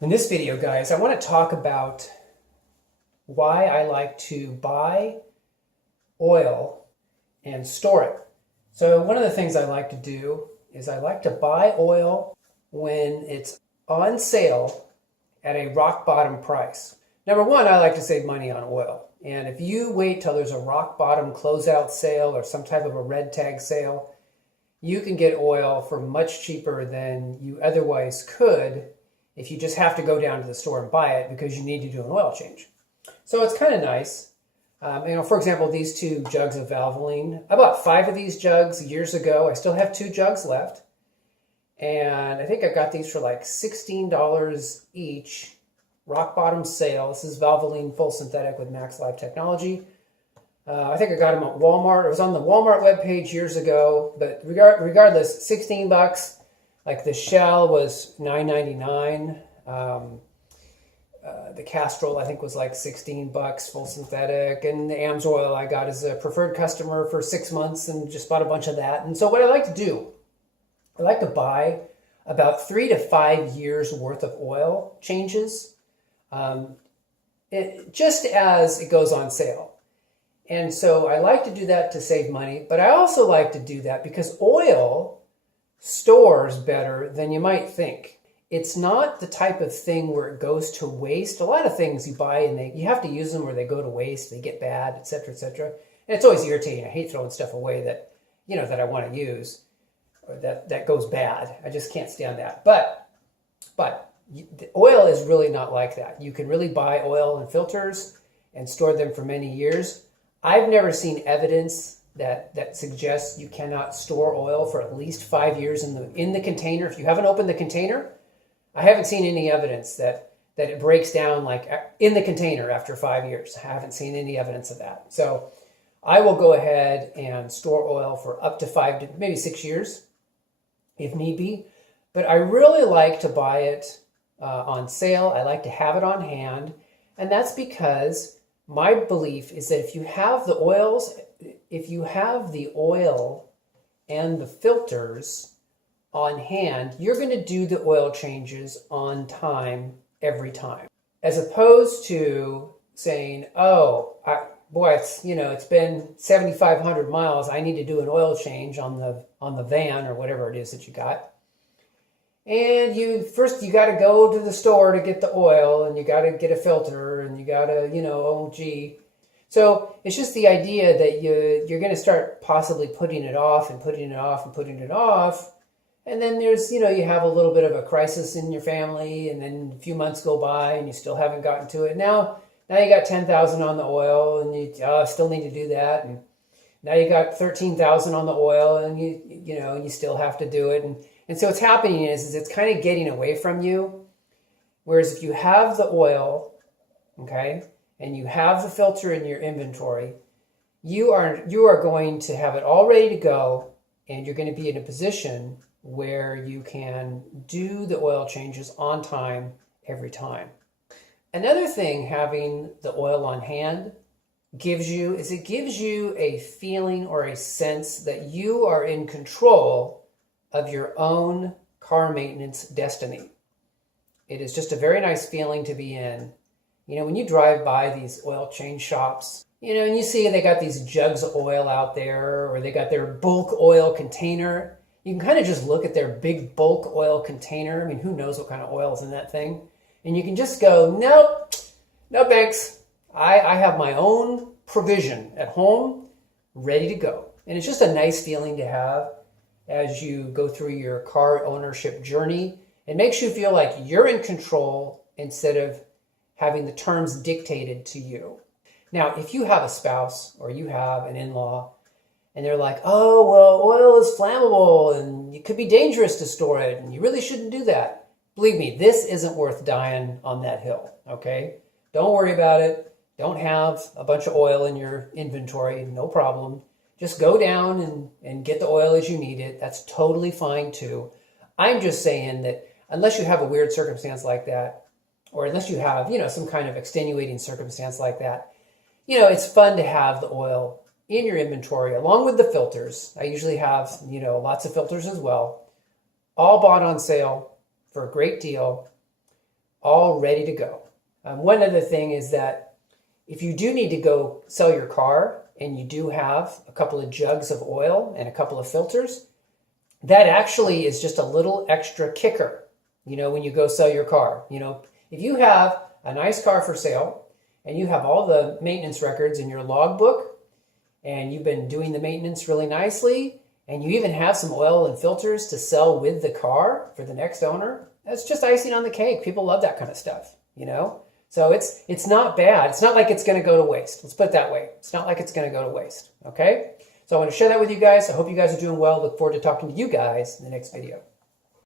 In this video, guys, I want to talk about why I like to buy oil and store it. So one of the things I like to do is I like to buy oil when it's on sale at a rock bottom price. Number one, I like to save money on oil. And if you wait till there's a rock bottom closeout sale or some type of a red tag sale, you can get oil for much cheaper than you otherwise could if you just have to go down to the store and buy it because you need to do an oil change. So it's kind of nice. For example, these two jugs of Valvoline. I bought 5 of these jugs years ago. I still have 2 jugs left. And I think I got these for like $16 each. Rock bottom sale. This is Valvoline full synthetic with Max Life technology. I think I got them at Walmart. It was on the Walmart webpage years ago. But regardless, 16 bucks. Like the shell was $9.99. The Castrol I think was like 16 bucks full synthetic, and the Amsoil I got as a preferred customer for 6 months and just bought a bunch of that. And so what I like to do, I like to buy about 3 to 5 years worth of oil changes, just as it goes on sale. And so I like to do that to save money, but I also like to do that because oil stores better than you might think. It's not the type of thing where it goes to waste. A lot of things you buy and you have to use them or they go to waste, they get bad, etc., etc. And it's always irritating. I hate throwing stuff away that I want to use or that goes bad. I just can't stand that. But the oil is really not like that. You can really buy oil and filters and store them for many years. I've never seen evidence that suggests you cannot store oil for at least 5 years in the container. If you haven't opened the container, I haven't seen any evidence that it breaks down like in the container after 5 years. I haven't seen any evidence of that. So I will go ahead and store oil for up to 5 to maybe 6 years if need be. But I really like to buy it on sale. I like to have it on hand. And that's because my belief is that if you have the oil and the filters on hand, you're going to do the oil changes on time every time. As opposed to saying, it's been 7,500 miles. I need to do an oil change on the van or whatever it is that you got. And you got to go to the store to get the oil, and you got to get a filter, and you got to, So it's just the idea that you're going to start possibly putting it off and putting it off and putting it off. And then there's, you have a little bit of a crisis in your family, and then a few months go by and you still haven't gotten to it. Now you got 10,000 on the oil, and you still need to do that. And now you got 13,000 on the oil, and you still have to do it. And so what's happening is it's kind of getting away from you. Whereas if you have the oil, okay, and you have the filter in your inventory, you are going to have it all ready to go, and you're going to be in a position where you can do the oil changes on time every time. Another thing having the oil on hand gives you a feeling or a sense that you are in control of your own car maintenance destiny. It is just a very nice feeling to be in. When you drive by these oil change shops, and you see they got these jugs of oil out there, or they got their bulk oil container. You can kind of just look at their big bulk oil container. I mean, who knows what kind of oil is in that thing? And you can just go, nope, no thanks. I have my own provision at home, ready to go. And it's just a nice feeling to have as you go through your car ownership journey. It makes you feel like you're in control instead of having the terms dictated to you. Now, if you have a spouse or you have an in-law and they're like, oh, well, oil is flammable and it could be dangerous to store it and you really shouldn't do that. Believe me, this isn't worth dying on that hill, okay? Don't worry about it. Don't have a bunch of oil in your inventory, no problem. Just go down and get the oil as you need it. That's totally fine too. I'm just saying that unless you have a weird circumstance like that, or unless you have, some kind of extenuating circumstance like that, it's fun to have the oil in your inventory along with the filters. I usually have, lots of filters as well, all bought on sale for a great deal. all ready to go. One other thing is that if you do need to go sell your car and you do have a couple of jugs of oil and a couple of filters, that actually is just a little extra kicker, when you go sell your car. If you have a nice car for sale and you have all the maintenance records in your logbook and you've been doing the maintenance really nicely and you even have some oil and filters to sell with the car for the next owner, that's just icing on the cake. People love that kind of stuff, So it's not bad. It's not like it's going to go to waste. Let's put it that way. It's not like it's going to go to waste, okay? So I want to share that with you guys. I hope you guys are doing well. Look forward to talking to you guys in the next video.